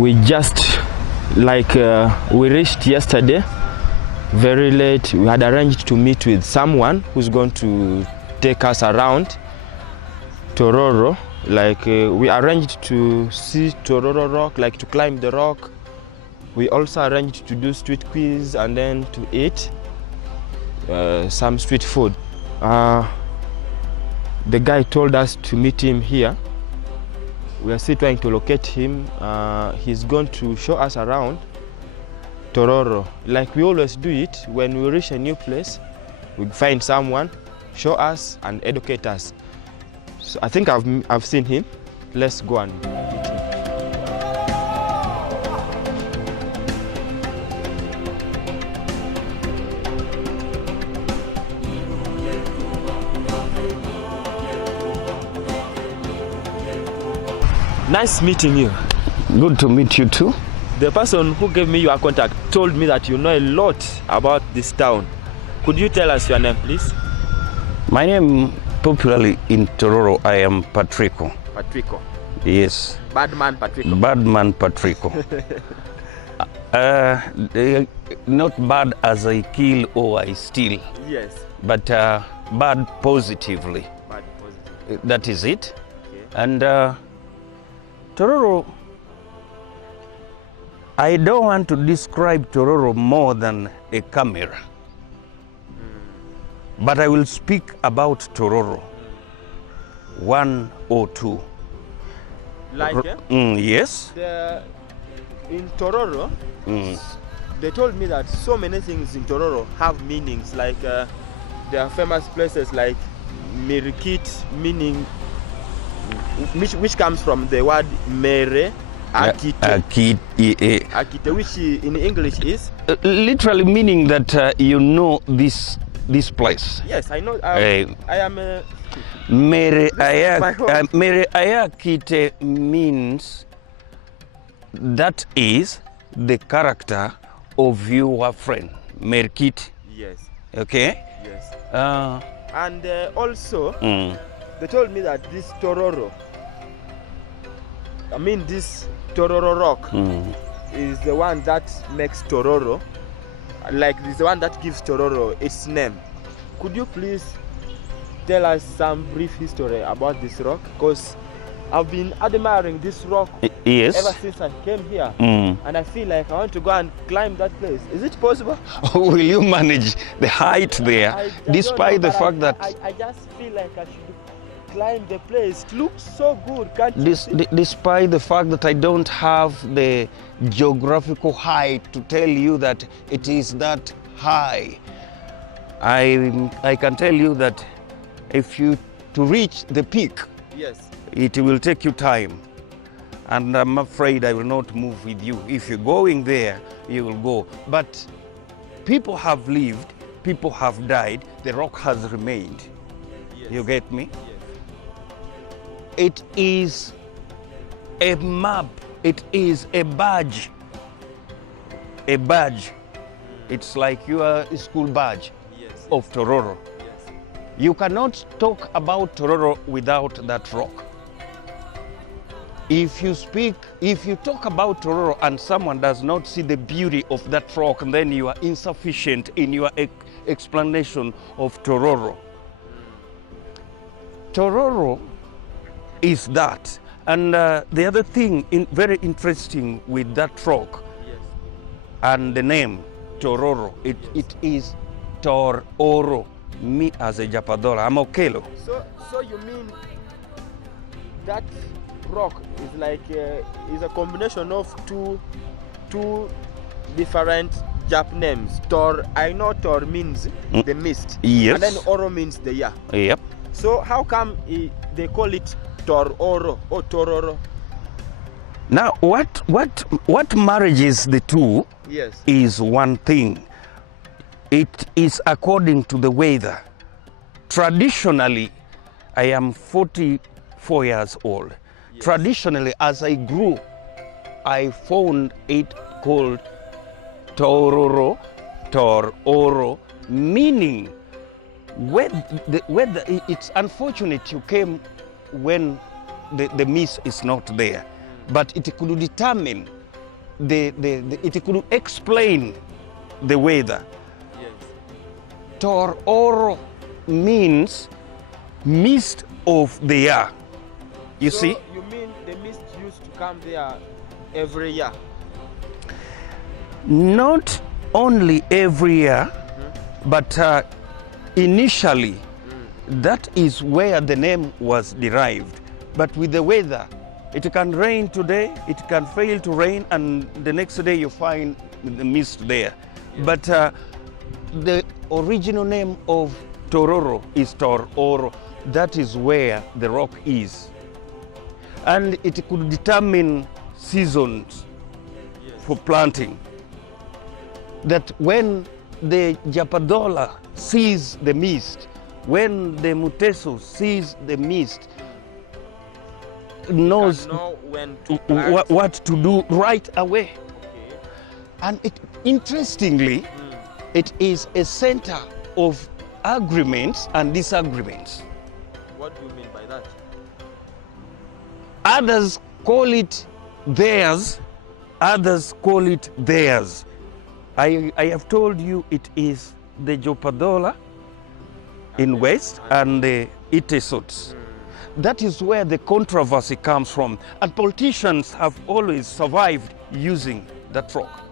We just we reached yesterday very late. We had arranged to meet with someone who's going to take us around Tororo. We arranged to see Tororo rock, to climb the rock. We also arranged to do street quiz and then to eat some street food. The guy told us to meet him here. We are still trying to locate him. He's going to show us around Tororo. Like we always do it, when we reach a new place, we find someone, show us and educate us. So I think I've seen him. Let's go and meet him. Nice meeting you. Good to meet you too. The person who gave me your contact told me that you know a lot about this town. Could you tell us your name, please? My name, popularly in Tororo, I am Patrico. Patrico. Yes. Badman Patrico. Badman Patrico. Not bad as I kill or I steal. Yes. But bad positively. Bad positively. That is it. Okay. And Tororo, I don't want to describe Tororo more than a camera. But I will speak about Tororo. 1 or 2. Yes. In Tororo, they told me that so many things in Tororo have meanings. There are famous places like Mirikit, meaning which comes from the word mere akite. Akite, which in English is literally meaning that you know this place. Yes, I know. I am mere ayakite means that is the character of your friend Merkit. Yes. Okay. Yes. And also they told me that this Tororo, this Tororo rock is the one that makes Tororo, is the one that gives Tororo its name. Could you please tell us some brief history about this rock? Because I've been admiring this rock ever since I came here, and I feel like I want to go and climb that place. Is it possible? Will you manage the height there, despite the fact that... I just feel like I should climb the place. It looks so good, can't you see? Despite the fact that I don't have the geographical height to tell you that it is that high, I can tell you that to reach the peak, yes, it will take you time. And I'm afraid I will not move with you. If you're going there, you will go. But people have lived, people have died, the rock has remained. Yes. You get me? Yes. It is a map, it is a badge. A badge. It's like your school badge of Tororo. Yes. You cannot talk about Tororo without that rock. If you talk about Tororo and someone does not see the beauty of that rock, then you are insufficient in your explanation of Tororo. Tororo is that. And the other thing very interesting with that rock and the name Tororo, it is Tororo. Me as a Japadora, I'm Okelo. So you mean that rock is is a combination of two different Jap names. Tor, I know Tor means the mist. Yes. And then Oro means the year. Yep. So how come they call it Tororo or Tororo? Now what marriages the two is one thing. It is according to the weather. Traditionally, I am 44 years old. Yes. Traditionally, as I grew, I found it called Tororo, Tororo, meaning it's unfortunate you when the mist is not there, but it could determine it could explain the weather. Yes. Tororo means mist of the year. You see? You mean the mist used to come there every year? Not only every year, but initially, that is where the name was derived. But with the weather, it can rain today, it can fail to rain, and the next day you find the mist there. Yes. But the original name of Tororo is Tororo. That is where the rock is. And it could determine seasons for planting. That when the Japadola sees the mist, when the Muteso sees the mist, knows know when to plant. what to do right away. Okay. And interestingly, it is a center of agreements and disagreements. What do you mean by that? Others call it theirs, others call it theirs. I have told you it is the Jopadola in west and the Itesots. That is where the controversy comes from. And politicians have always survived using that rock.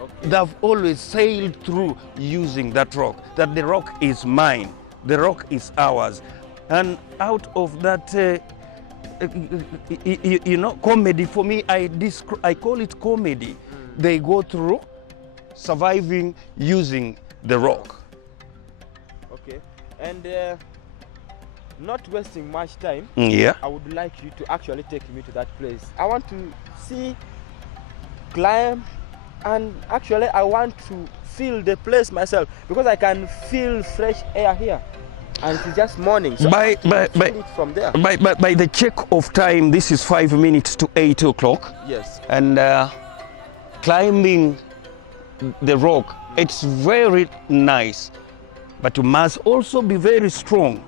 Okay. They have always sailed through using that rock, that the rock is mine, the rock is ours. And out of that, comedy, for me, I call it comedy. They go through surviving using the rock. Okay. And not wasting much time, Yeah. I would like you to actually take me to that place. I want to see, climb, and actually I want to feel the place myself, because I can feel fresh air here. And it's just morning, so By it from there. by the check of time, this is 5 minutes to 8 o'clock. Yes. And climbing the rock, it's very nice, but you must also be very strong.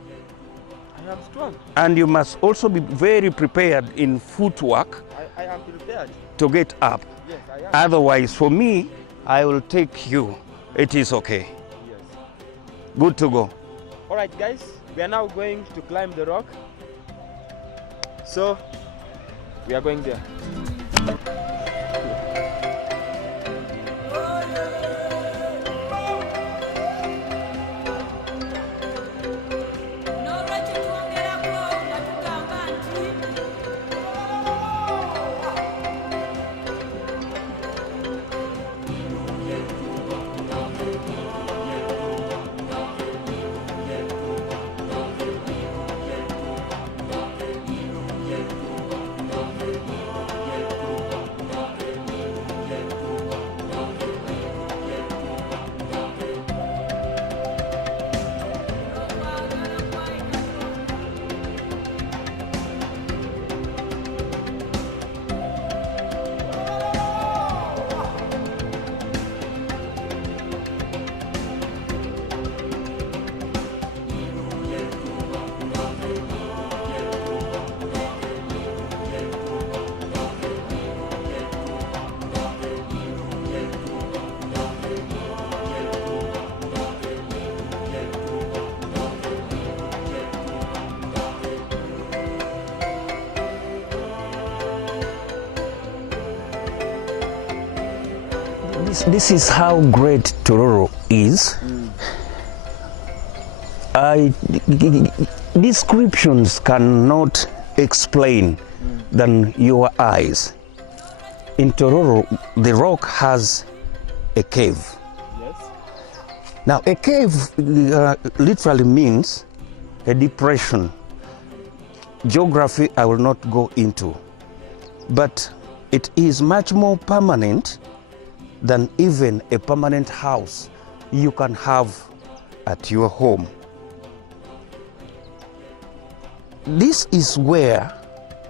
I am strong. And you must also be very prepared in footwork I am prepared. to get up. Yes, I am. Otherwise, for me, I will take you. It is okay. Yes. Good to go. All right, guys, we are now going to climb the rock. So, we are going there. This is how great Tororo is. Descriptions cannot explain than your eyes. In Tororo, the rock has a cave. Yes. Now, a cave literally means a depression. Geography I will not go into, but it is much more permanent than even a permanent house you can have at your home. This is where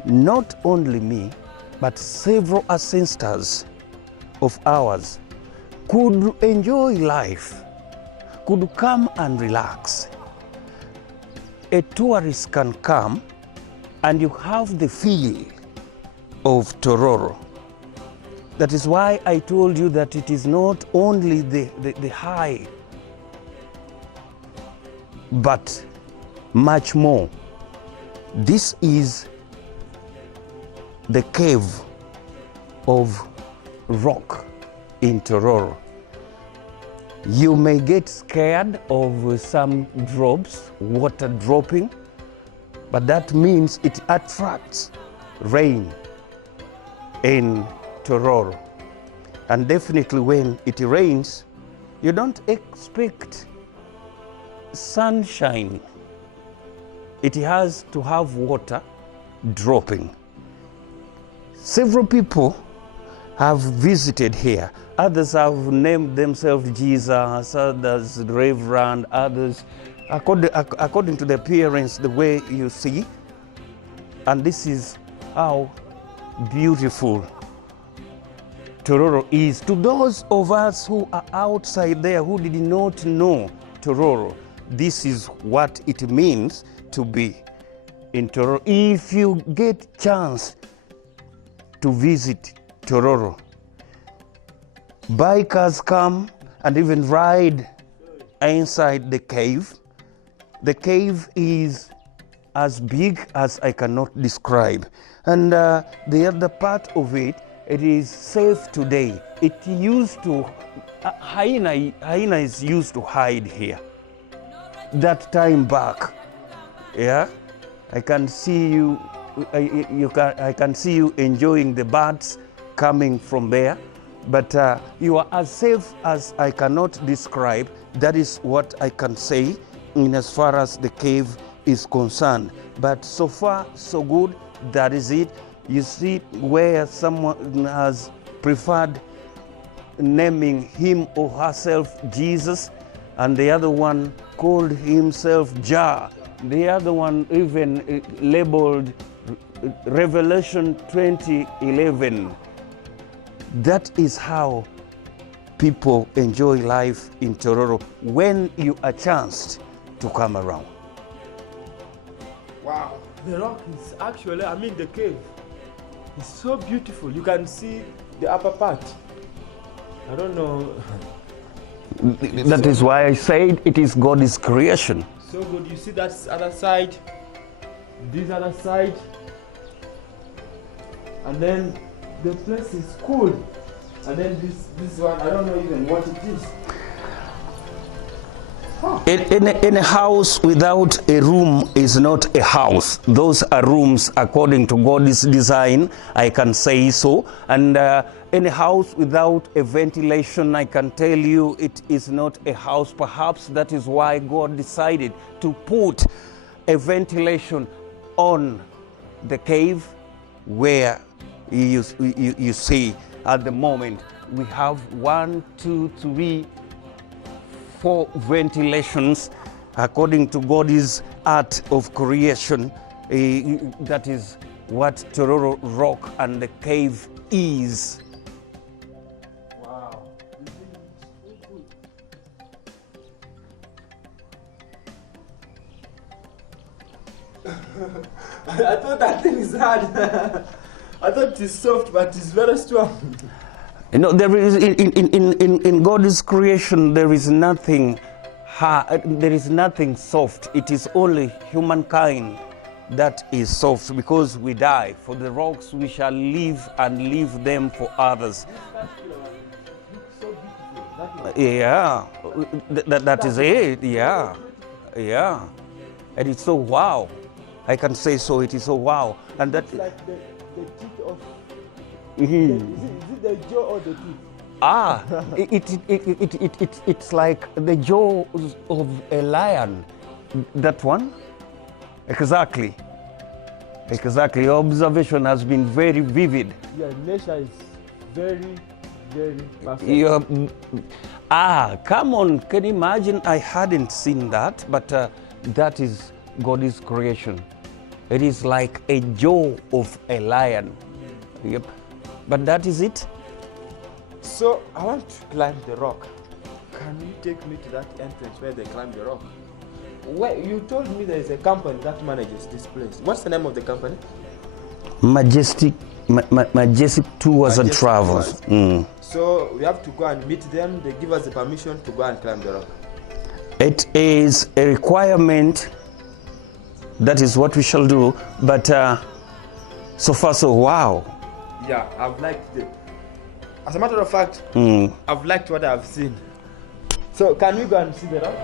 not only me, but several ancestors of ours could enjoy life, could come and relax. A tourist can come and you have the feel of Tororo. That is why I told you that it is not only the high, but much more. This is the cave of rock in Tororo. You may get scared of some drops, water dropping, but that means it attracts rain in Tororo. And definitely when it rains, you don't expect sunshine. It has to have water dropping. Several people have visited here. Others have named themselves Jesus, others Reverend, others according to the appearance, the way you see. And this is how beautiful Tororo is. To those of us who are outside there who did not know Tororo, this is what it means to be in Tororo. If you get chance to visit Tororo, bikers come and even ride inside the cave. The cave is as big as I cannot describe. And the other part of it, it is safe today. It used to, hyenas used to hide here. That time back, yeah, I can see you. I can see you enjoying the birds coming from there, but you are as safe as I cannot describe. That is what I can say in as far as the cave is concerned. But so far, so good. That is it. You see where someone has preferred naming him or herself Jesus, and the other one called himself Jah. The other one even labeled Revelation 20:11. That is how people enjoy life in Tororo when you are chanced to come around. Wow, the rock is actually, I mean the cave, is so beautiful. You can see the upper part. I don't know. That is why I said it is God's creation. So good. You see that other side, this other side, and then the place is cool. And then this one, I don't know even what it is. Huh. In a house without a room is not a house. Those are rooms according to God's design, I can say so. And in a house without a ventilation, I can tell you it is not a house. Perhaps that is why God decided to put a ventilation on the cave where you see at the moment we have 1, 2, 3, 4 ventilations according to God's art of creation. That is what Tororo rock and the cave is. Wow. I thought that thing is hard. I thought it is soft, but it's very strong. You know, there is in God's creation there is nothing hard, there is nothing soft. It is only humankind that is soft, because we die. For the rocks we shall live and leave them for others. Yeah, that is it. Yeah, yeah, and it's so wow. I can say so. It is so wow, and that. It's like the teeth of. Is it the jaw or the teeth? It's like the jaws of a lion. That one? Exactly. Exactly. Your observation has been very vivid. Yeah, nature is very, very perfect. Come on. Can you imagine? I hadn't seen that, but that is God's creation. It is like a jaw of a lion. Yep. But that is it. So I want to climb the rock. Can you take me to that entrance where they climb the rock? Where you told me there is a company that manages this place. What's the name of the company? Majestic Tours and Travels. So we have to go and meet them. They give us the permission to go and climb the rock. It is a requirement. That is what we shall do. But so far, so wow. Yeah, I've liked it. As a matter of fact, I've liked what I've seen. So can we go and see the rock?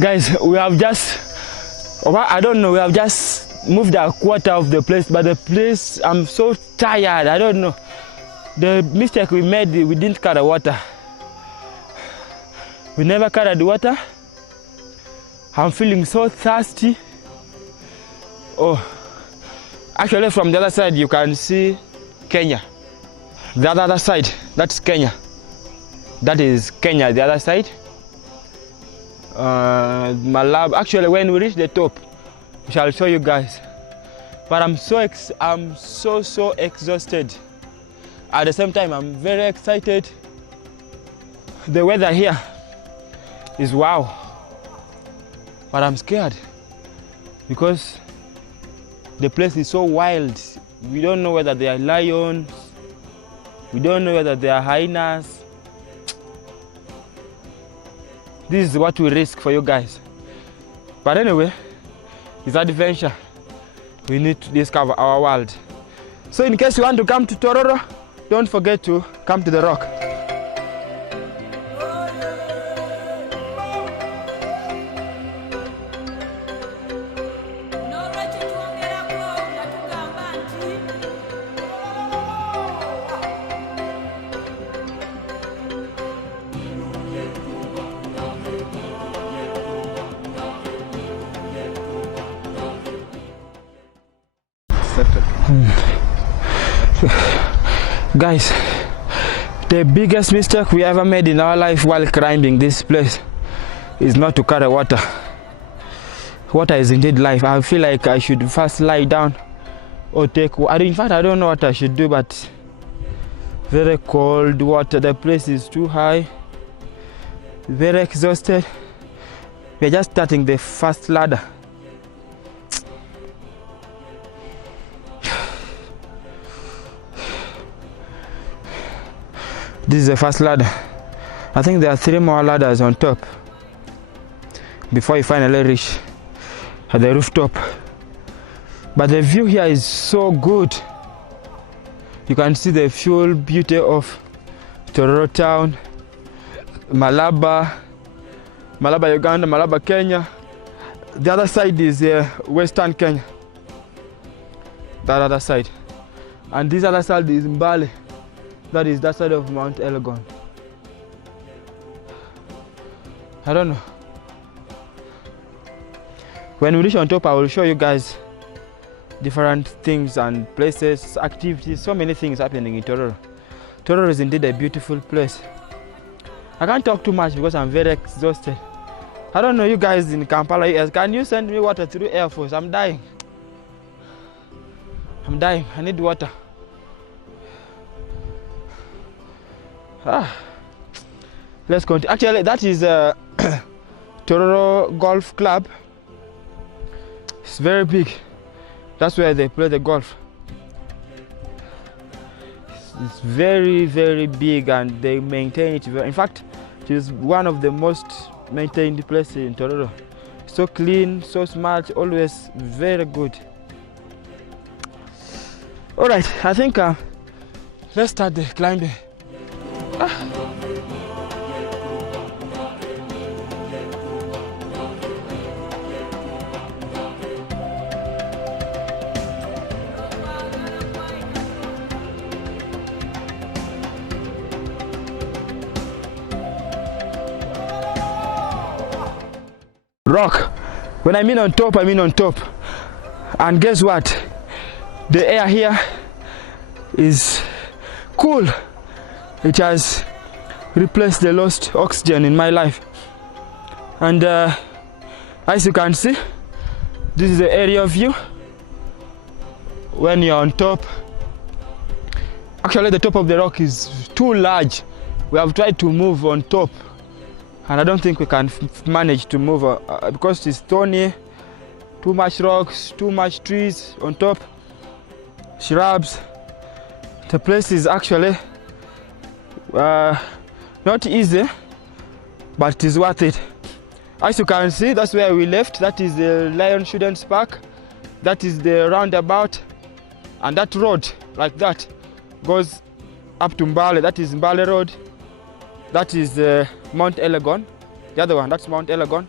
Guys, we have just, I don't know, we have just moved a quarter of the place, but the place, I'm so tired, I don't know. The mistake we made, we didn't carry water. We never carried water. I'm feeling so thirsty. Oh, actually from the other side you can see Kenya. The other side, that's Kenya. That is Kenya, the other side. Malab. Actually, when we reach the top, we shall show you guys. But I'm so exhausted. At the same time, I'm very excited. The weather here is wow. But I'm scared because the place is so wild. We don't know whether they are lions. We don't know whether they are hyenas. This is what we risk for you guys. But anyway, it's an adventure. We need to discover our world. So in case you want to come to Tororo, don't forget to come to the rock. Guys, the biggest mistake we ever made in our life while climbing this place is not to carry water. Water is indeed life. I feel like I should first lie down or take water. In fact, I don't know what I should do, but very cold water. The place is too high. Very exhausted. We're just starting the first ladder. This is the first ladder. I think there are 3 more ladders on top before you finally reach at the rooftop. But the view here is so good. You can see the full beauty of Tororo town, Malaba, Uganda, Malaba, Kenya. The other side is Western Kenya. That other side. And this other side is Mbale. That is that side of Mount Elgon. I don't know. When we reach on top, I will show you guys different things and places, activities, so many things happening in Tororo. Tororo is indeed a beautiful place. I can't talk too much because I'm very exhausted. I don't know, you guys in Kampala, can you send me water through Air Force? I'm dying. I need water. Let's continue. Actually, that is Tororo Golf Club. It's very big. That's where they play the golf. It's very, very big, and they maintain it. In fact, it is one of the most maintained places in Tororo. So clean, so smart, always very good. All right, I think let's start the climbing. rock. When I mean on top, I mean on top. And guess what? The air here is cool. It has replaced the lost oxygen in my life. And as you can see, this is the area view when you're on top. Actually, the top of the rock is too large. We have tried to move on top, and I don't think we can manage to move because it's stony, too much rocks, too much trees on top, shrubs. The place is actually not easy, but it is worth it. As you can see, that's where we left. That is the Lion Children's Park. That is the roundabout, and that road like that goes up to Mbale. That is Mbale Road. That is Mount Elgon. The other one, that's Mount Elgon.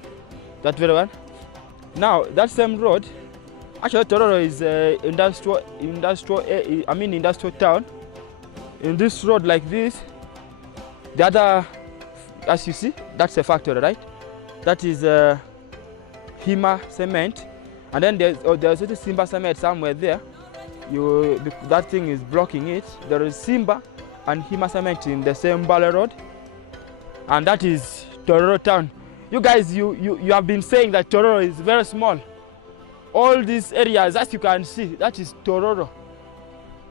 That very one. Now that same road, actually Tororo is industrial town. In this road like this, the other, as you see, that's a factory, right? That is Hima Cement, and then there's also Simba Cement somewhere there. That thing is blocking it. There is Simba and Hima Cement in the same Mbale Road, and that is Tororo town. You guys, you have been saying that Tororo is very small. All these areas, as you can see, that is Tororo.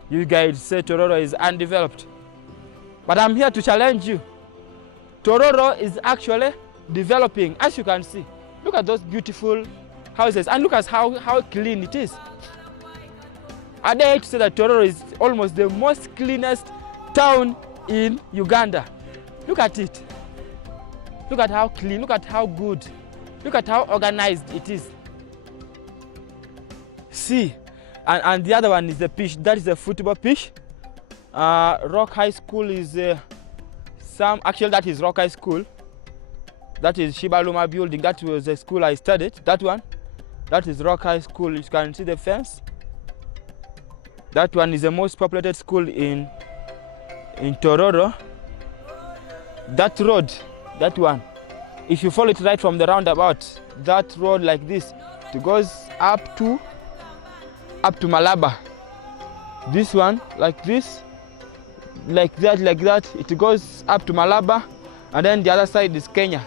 You guys say Tororo is undeveloped, but I'm here to challenge you. Tororo is actually developing. As you can see, look at those beautiful houses, and look at how clean it is. I dare to say that Tororo is almost the most cleanest town in Uganda. Look at it. Look at how clean, look at how good, look at how organized it is. See, and the other one is the pitch. That is a football pitch. Rock High School is actually that is Rock High School. That is Shibaluma building. That was the school I studied. That one, that is Rock High School. You can see the fence. That one is the most populated school in Tororo. That road, that one, if you follow it right from the roundabout, that road like this, it goes up to Malaba. This one like this, like that, it goes up to Malaba, and then the other side is Kenya.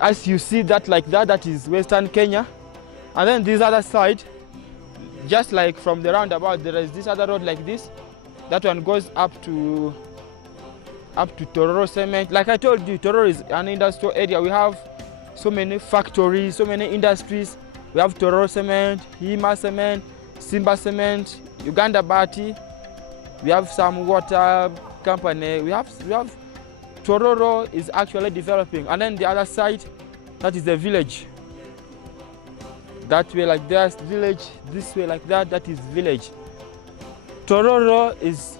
As you see that like that, that is Western Kenya, and then this other side, just like from the roundabout, there is this other road like this. That one goes up to Tororo Cement. Like I told you, Tororo is an industrial area. We have so many factories, so many industries. We have Tororo Cement, Hima Cement, Simba Cement, Uganda Bati. We have some water company. We have Tororo is actually developing. And then the other side, that is the village. That way like that, village. This way like that, that is village. Tororo is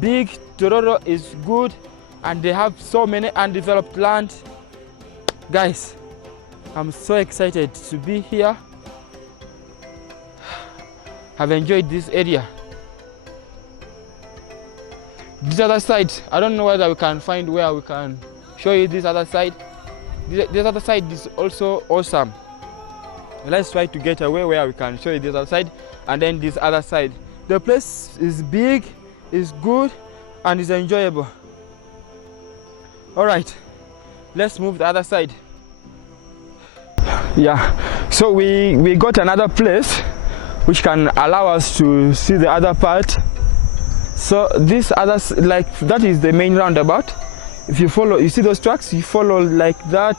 big, Tororo is good, and they have so many undeveloped land. Guys, I'm so excited to be here. I've enjoyed this area. This other side, I don't know whether we can find where we can show you this other side. This other side is also awesome. Let's try to get away where we can show you this other side, and then this other side. The place is big, is good, and is enjoyable. All right, let's move the other side. Yeah, so we got another place which can allow us to see the other part. So this other, like that is the main roundabout. If you follow, you see those tracks, you follow like that.